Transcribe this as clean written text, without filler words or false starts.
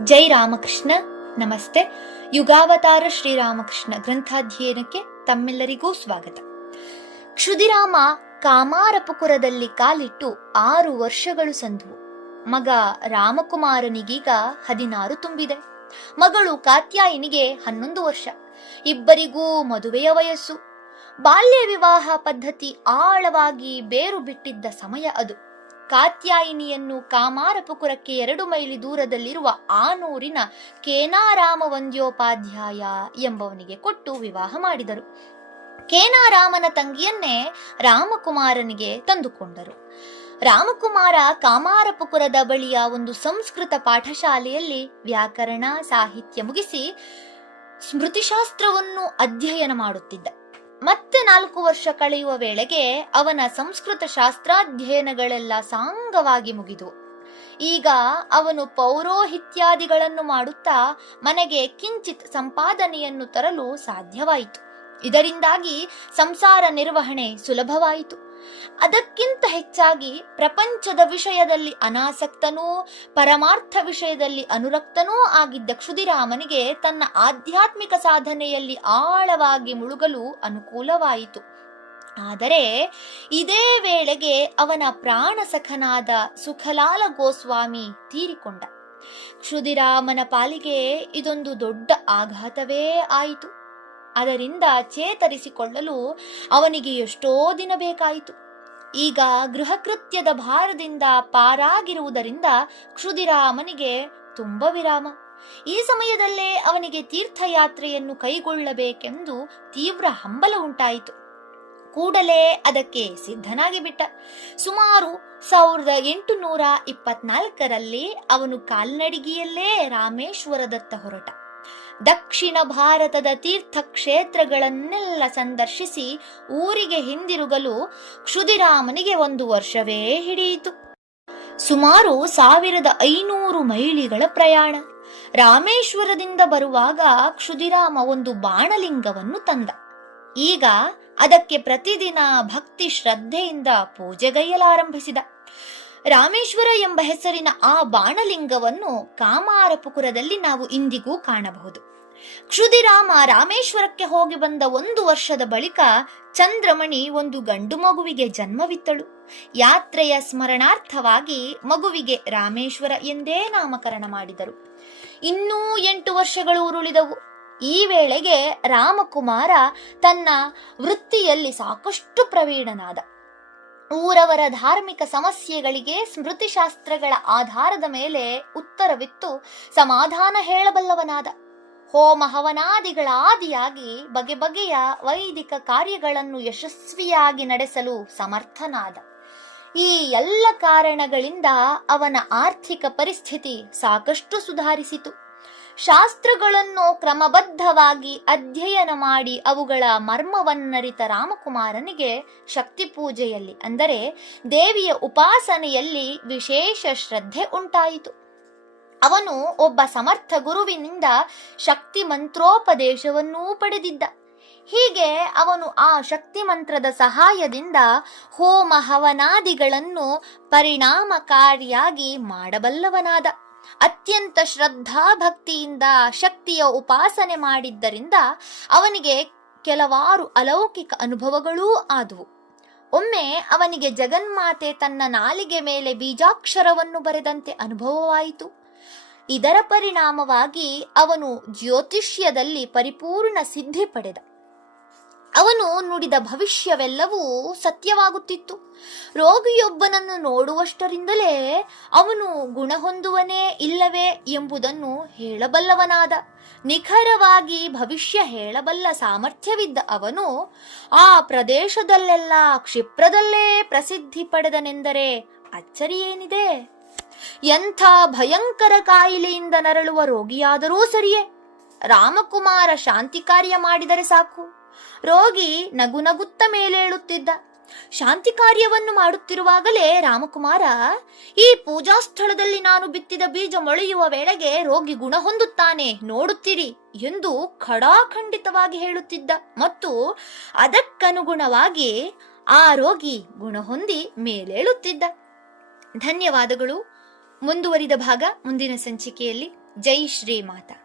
ಜೈ ರಾಮಕೃಷ್ಣ. ನಮಸ್ತೆ. ಯುಗಾವತಾರ ಶ್ರೀರಾಮಕೃಷ್ಣ ಗ್ರಂಥಾಧ್ಯಯನಕ್ಕೆ ತಮ್ಮೆಲ್ಲರಿಗೂ ಸ್ವಾಗತ. ಕ್ಷುದಿರಾಮ ಕಾಮಾರಪುಕುರದಲ್ಲಿ ಕಾಲಿಟ್ಟು 6 ವರ್ಷಗಳು ಸಂದುವು. ಮಗ ರಾಮಕುಮಾರನಿಗೀಗ 16 ತುಂಬಿದೆ. ಮಗಳು ಕಾತ್ಯಾಯಿನಿಗೆ 11 ವರ್ಷ. ಇಬ್ಬರಿಗೂ ಮದುವೆಯ ವಯಸ್ಸು. ಬಾಲ್ಯ ವಿವಾಹ ಪದ್ಧತಿ ಆಳವಾಗಿ ಬೇರು ಬಿಟ್ಟಿದ್ದ ಸಮಯ ಅದು. ಕಾತ್ಯಾಯಿನಿಯನ್ನು ಕಾಮಾರಪುಕುರಕ್ಕೆ 2 ಮೈಲಿ ದೂರದಲ್ಲಿರುವ ಆನೂರಿನ ಕೇನಾರಾಮ ವಂದ್ಯೋಪಾಧ್ಯಾಯ ಎಂಬವನಿಗೆ ಕೊಟ್ಟು ವಿವಾಹ ಮಾಡಿದರು. ಕೇನಾರಾಮನ ತಂಗಿಯನ್ನೇ ರಾಮಕುಮಾರನಿಗೆ ತಂದುಕೊಂಡರು. ರಾಮಕುಮಾರ ಕಾಮಾರಪುಕುರದ ಬಳಿಯ ಒಂದು ಸಂಸ್ಕೃತ ಪಾಠಶಾಲೆಯಲ್ಲಿ ವ್ಯಾಕರಣ ಸಾಹಿತ್ಯ ಮುಗಿಸಿ ಸ್ಮೃತಿಶಾಸ್ತ್ರವನ್ನು ಅಧ್ಯಯನ ಮಾಡುತ್ತಿದ್ದ. ಮತ್ತೆ 4 ವರ್ಷ ಕಳೆಯುವ ವೇಳೆಗೆ ಅವನ ಸಂಸ್ಕೃತ ಶಾಸ್ತ್ರಾಧ್ಯಯನಗಳೆಲ್ಲ ಸಾಂಗವಾಗಿ ಮುಗಿದು ಈಗ ಅವನು ಪೌರೋಹಿತ್ಯಾದಿಗಳನ್ನು ಮಾಡುತ್ತಾ ಮನೆಗೆ ಕಿಂಚಿತ್ ಸಂಪಾದನೆಯನ್ನು ತರಲು ಸಾಧ್ಯವಾಯಿತು. ಇದರಿಂದಾಗಿ ಸಂಸಾರ ನಿರ್ವಹಣೆ ಸುಲಭವಾಯಿತು. ಅದಕ್ಕಿಂತ ಹೆಚ್ಚಾಗಿ ಪ್ರಪಂಚದ ವಿಷಯದಲ್ಲಿ ಅನಾಸಕ್ತನೂ ಪರಮಾರ್ಥ ವಿಷಯದಲ್ಲಿ ಅನುರಕ್ತನೂ ಆಗಿದ್ದ ಕ್ಷುದಿರಾಮನಿಗೆ ತನ್ನ ಆಧ್ಯಾತ್ಮಿಕ ಸಾಧನೆಯಲ್ಲಿ ಆಳವಾಗಿ ಮುಳುಗಲು ಅನುಕೂಲವಾಯಿತು. ಆದರೆ ಇದೇ ವೇಳೆಗೆ ಅವನ ಪ್ರಾಣ ಸಖನಾದ ಸುಖಲಾಲ ಗೋಸ್ವಾಮಿ ತೀರಿಕೊಂಡ. ಕ್ಷುದಿರಾಮನ ಪಾಲಿಗೆ ಇದೊಂದು ದೊಡ್ಡ ಆಘಾತವೇ ಆಯಿತು. ಅದರಿಂದ ಚೇತರಿಸಿಕೊಳ್ಳಲು ಅವನಿಗೆ ಎಷ್ಟೋ ದಿನ ಬೇಕಾಯಿತು. ಈಗ ಗೃಹಕೃತ್ಯದ ಭಾರದಿಂದ ಪಾರಾಗಿರುವುದರಿಂದ ಕ್ಷುದಿರಾಮನಿಗೆ ತುಂಬ ವಿರಾಮ. ಈ ಸಮಯದಲ್ಲೇ ಅವನಿಗೆ ತೀರ್ಥಯಾತ್ರೆಯನ್ನು ಕೈಗೊಳ್ಳಬೇಕೆಂದು ತೀವ್ರ ಹಂಬಲ ಉಂಟಾಯಿತು. ಕೂಡಲೇ ಅದಕ್ಕೆ ಸಿದ್ಧನಾಗಿ ಬಿಟ್ಟ. ಸುಮಾರು 1824ರಲ್ಲಿ ಅವನು ಕಾಲ್ನಡಿಗೆಯಲ್ಲೇ ರಾಮೇಶ್ವರದತ್ತ ಹೊರಟ. ದಕ್ಷಿಣ ಭಾರತದ ತೀರ್ಥಕ್ಷೇತ್ರಗಳನ್ನೆಲ್ಲ ಸಂದರ್ಶಿಸಿ ಊರಿಗೆ ಹಿಂದಿರುಗಲು ಕ್ಷುದಿರಾಮನಿಗೆ 1 ವರ್ಷವೇ ಹಿಡಿಯಿತು. ಸುಮಾರು 1500 ಮೈಲಿಗಳ ಪ್ರಯಾಣ. ರಾಮೇಶ್ವರದಿಂದ ಬರುವಾಗ ಕ್ಷುದಿರಾಮ ಒಂದು ಬಾಣಲಿಂಗವನ್ನು ತಂದ. ಈಗ ಅದಕ್ಕೆ ಪ್ರತಿದಿನ ಭಕ್ತಿ ಶ್ರದ್ಧೆಯಿಂದ ಪೂಜೆಗೈಯಲಾರಂಭಿಸಿದ. ರಾಮೇಶ್ವರ ಎಂಬ ಹೆಸರಿನ ಆ ಬಾಣಲಿಂಗವನ್ನು ಕಾಮಾರಪುಕುರದಲ್ಲಿ ನಾವು ಇಂದಿಗೂ ಕಾಣಬಹುದು. ಕ್ಷುದಿರಾಮ ರಾಮೇಶ್ವರಕ್ಕೆ ಹೋಗಿ ಬಂದ 1 ವರ್ಷದ ಬಳಿಕ ಚಂದ್ರಮಣಿ ಒಂದು ಗಂಡು ಮಗುವಿಗೆ ಜನ್ಮವಿತ್ತಳು. ಯಾತ್ರೆಯ ಸ್ಮರಣಾರ್ಥವಾಗಿ ಮಗುವಿಗೆ ರಾಮೇಶ್ವರ ಎಂದೇ ನಾಮಕರಣ ಮಾಡಿದರು. ಇನ್ನೂ 8 ವರ್ಷಗಳು ಉರುಳಿದವು. ಈ ವೇಳೆಗೆ ರಾಮಕುಮಾರ ತನ್ನ ವೃತ್ತಿಯಲ್ಲಿ ಸಾಕಷ್ಟು ಪ್ರವೀಣನಾದ. ಊರವರ ಧಾರ್ಮಿಕ ಸಮಸ್ಯೆಗಳಿಗೆ ಸ್ಮೃತಿಶಾಸ್ತ್ರಗಳ ಆಧಾರದ ಮೇಲೆ ಉತ್ತರವಿತ್ತು ಸಮಾಧಾನ ಹೇಳಬಲ್ಲವನಾದ. ಹೋಮ ಹವನಾದಿಗಳ ಆದಿಯಾಗಿ ಬಗೆ ಬಗೆಯ ವೈದಿಕ ಕಾರ್ಯಗಳನ್ನು ಯಶಸ್ವಿಯಾಗಿ ನಡೆಸಲು ಸಮರ್ಥನಾದ. ಈ ಎಲ್ಲ ಕಾರಣಗಳಿಂದ ಅವನ ಆರ್ಥಿಕ ಪರಿಸ್ಥಿತಿ ಸಾಕಷ್ಟು ಸುಧಾರಿಸಿತು. ಶಾಸ್ತ್ರಗಳನ್ನು ಕ್ರಮಬದ್ಧವಾಗಿ ಅಧ್ಯಯನ ಮಾಡಿ ಅವುಗಳ ಮರ್ಮವನ್ನರಿತ ರಾಮಕುಮಾರನಿಗೆ ಶಕ್ತಿ ಪೂಜೆಯಲ್ಲಿ ಅಂದರೆ ದೇವಿಯ ಉಪಾಸನೆಯಲ್ಲಿ ವಿಶೇಷ ಶ್ರದ್ಧೆ ಉಂಟಾಯಿತು. ಅವನು ಒಬ್ಬ ಸಮರ್ಥ ಗುರುವಿನಿಂದ ಶಕ್ತಿ ಮಂತ್ರೋಪದೇಶವನ್ನೂ ಪಡೆದಿದ್ದ. ಹೀಗೆ ಅವನು ಆ ಶಕ್ತಿ ಮಂತ್ರದ ಸಹಾಯದಿಂದ ಹೋಮ ಹವನಾದಿಗಳನ್ನು ಪರಿಣಾಮಕಾರಿಯಾಗಿ ಮಾಡಬಲ್ಲವನಾದ. ಅತ್ಯಂತ ಶ್ರದ್ಧಾಭಕ್ತಿಯಿಂದ ಶಕ್ತಿಯ ಉಪಾಸನೆ ಮಾಡಿದ್ದರಿಂದ ಅವನಿಗೆ ಕೆಲವಾರು ಅಲೌಕಿಕ ಅನುಭವಗಳೂ ಆದವು. ಒಮ್ಮೆ ಅವನಿಗೆ ಜಗನ್ಮಾತೆ ತನ್ನ ನಾಲಿಗೆ ಮೇಲೆ ಬೀಜಾಕ್ಷರವನ್ನು ಬರೆದಂತೆ ಅನುಭವವಾಯಿತು. ಇದರ ಪರಿಣಾಮವಾಗಿ ಅವನು ಜ್ಯೋತಿಷ್ಯದಲ್ಲಿ ಪರಿಪೂರ್ಣ ಸಿದ್ಧಿ ಪಡೆದ. ಅವನು ನುಡಿದ ಭವಿಷ್ಯವೆಲ್ಲವೂ ಸತ್ಯವಾಗುತ್ತಿತ್ತು. ರೋಗಿಯೊಬ್ಬನನ್ನು ನೋಡುವಷ್ಟರಿಂದಲೇ ಅವನು ಗುಣ ಹೊಂದುವನೇ ಇಲ್ಲವೇ ಎಂಬುದನ್ನು ಹೇಳಬಲ್ಲವನಾದ. ನಿಖರವಾಗಿ ಭವಿಷ್ಯ ಹೇಳಬಲ್ಲ ಸಾಮರ್ಥ್ಯವಿದ್ದ ಅವನು ಆ ಪ್ರದೇಶದಲ್ಲೆಲ್ಲ ಕ್ಷಿಪ್ರದಲ್ಲೇ ಪ್ರಸಿದ್ಧಿ ಪಡೆದನೆಂದರೆ ಅಚ್ಚರಿಯೇನಿದೆ? ಎಂಥ ಭಯಂಕರ ಕಾಯಿಲೆಯಿಂದ ನರಳುವ ರೋಗಿಯಾದರೂ ಸರಿಯೇ, ರಾಮಕುಮಾರ ಶಾಂತಿ ಕಾರ್ಯ ಮಾಡಿದರೆ ಸಾಕು, ರೋಗಿ ನಗುನಗುತ್ತ ಮೇಲೇಳುತ್ತಿದ್ದ. ಶಾಂತಿ ಕಾರ್ಯವನ್ನು ಮಾಡುತ್ತಿರುವಾಗಲೇ ರಾಮಕುಮಾರ, ಈ ಪೂಜಾ ಸ್ಥಳದಲ್ಲಿ ನಾನು ಬಿತ್ತಿದ ಬೀಜ ಮೊಳೆಯುವ ವೇಳೆಗೆ ರೋಗಿ ಗುಣ ಹೊಂದುತ್ತಾನೆ, ನೋಡುತ್ತೀರಿ ಎಂದು ಖಡಾಖಂಡಿತವಾಗಿ ಹೇಳುತ್ತಿದ್ದ. ಮತ್ತು ಅದಕ್ಕನುಗುಣವಾಗಿ ಆ ರೋಗಿ ಗುಣ ಹೊಂದಿ ಮೇಲೇಳುತ್ತಿದ್ದ. ಧನ್ಯವಾದಗಳು. ಮುಂದುವರಿದ ಭಾಗ ಮುಂದಿನ ಸಂಚಿಕೆಯಲ್ಲಿ. ಜೈ ಶ್ರೀಮಾತಾ.